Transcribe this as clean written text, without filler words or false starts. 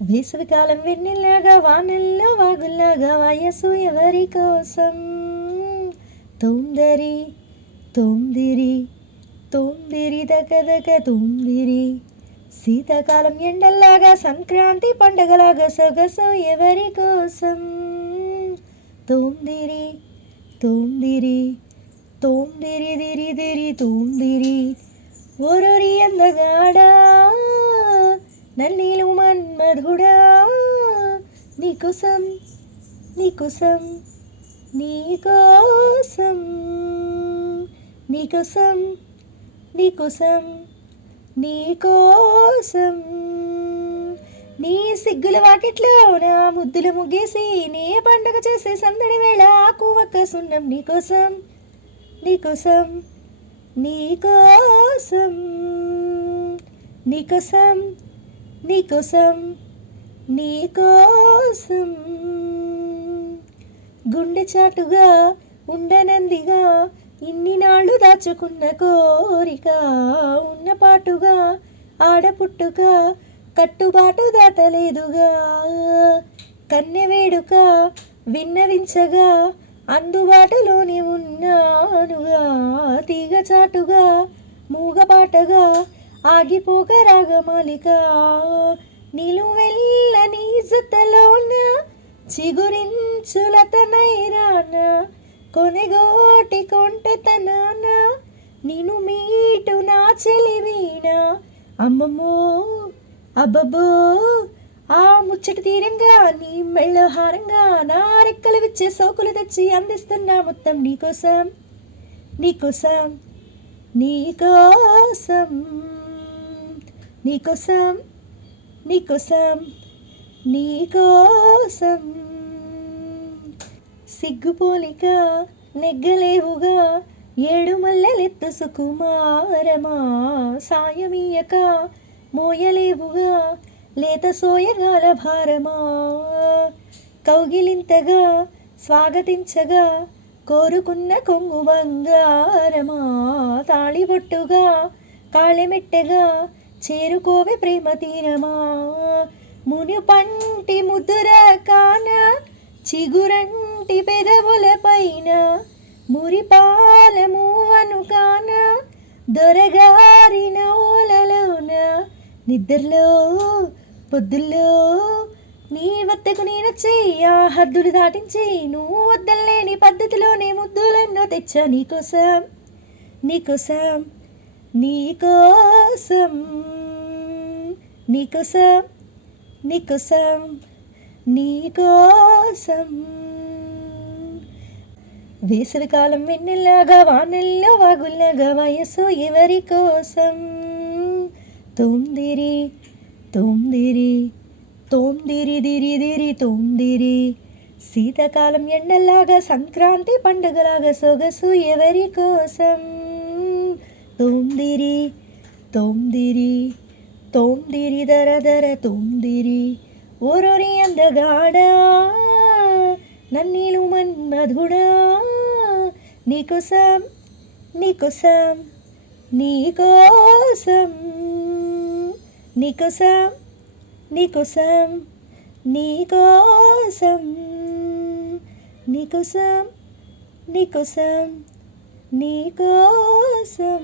వేసవికాలం వెన్నెల్లాగా వానల్లో వాగుల్లాగా వయసు ఎవరి కోసం తొందరి తొందిరి తొందిరి దగదగ తొందిరి శీతాకాలం ఎండల్లాగా సంక్రాంతి పండగలాగా సొగసు ఎవరి కోసం తొందిరి తొందిరి తొందిరి దిరి దిరి తొందిరి ఓరోరి అందగాడా నన్నీలు మన్మధుడా నీకోసం నీకోసం నీకోసం నీకోసం నీకోసం నీకోసం నీ సిగ్గుల వాకిట్లో నా ముద్దులు ముగ్గేసి నే పండుగ చేసే సందడి వేళ ఆకువక్క సున్నం నీకోసం నీకోసం నీకోసం నీకోసం నీకోసం నీకోసం గుండె చాటుగా ఉండనందిగా ఇన్ని నాళ్ళు దాచుకున్న కోరిక ఉన్నపాటుగా ఆడపుట్టుగా కట్టుబాటు దాటలేదుగా కన్నె వేడుక విన్నవించగా అందుబాటులోనే ఉన్నానుగా తీగ చాటుగా మూగపాటగా ఆగిపోక రాగమాలిక నిలువెల్ల నీ జతలోన చిగురించులతనైరాన కొనెగోటి కొంటెతనాన నిన్ను మీటు నా చెలివీణ అమ్మమ్మో అబ్బబ్బో ఆ ముచ్చటి తీరంగా నీ మెళ్ళ హారంగా నా రెక్కలు విచ్చే సోకులు తెచ్చి అందిస్తున్నా మొత్తం నీకోసం నీకోసం నీకోసం నీకోసం నీకోసం నీకోసం సిగ్గుపోలిక నెగ్గలేవుగా ఏడు మల్లెలెత్తు సుకుమారమా సాయమీయక మోయలేవుగా లేత సోయగాల భారమా కౌగిలింతగా స్వాగతించగా కోరుకున్న కొంగు బంగారమా తాళిబొట్టుగా కాళెమెట్టగా చేరుకోవే ప్రేమ తీరమా ముని పంటి ముద్దుర కాన చిగురంటి పెదవుల పైన మురిపాల మూవను కాన దొరగారి నోలలోన నిద్రలో పొద్దుల్లో నీ వద్దకు నేనొచ్చి ఆ హద్దులు దాటించి నువ్వు వద్దలేని పద్ధతిలోనే ముద్దులెన్నో తెచ్చా నీకోసం నీకోసం నీకోసం నీకోసం నీకోసం నీకోసం వేసవికాలం వెన్నెల్లాగా వానల్లో వాగుల్లాగా వయసు ఎవరి కోసం తొందిరి తొందిరి తొందిరి దిరి దిరి తొందిరి శీతాకాలం ఎండల్లాగా సంక్రాంతి పండుగలాగా సొగసు ఎవరి కోసం తొందిరి తొందిరి తొందిరి దర దర తొందిరి ఓరోరి అందగాడా నన్నీలు మన్మధుడా నీకోసం నీకోసం నీకోసం నీకోసం నీకోసం నీకోసం నీకోసం నీకోసం నీకోసం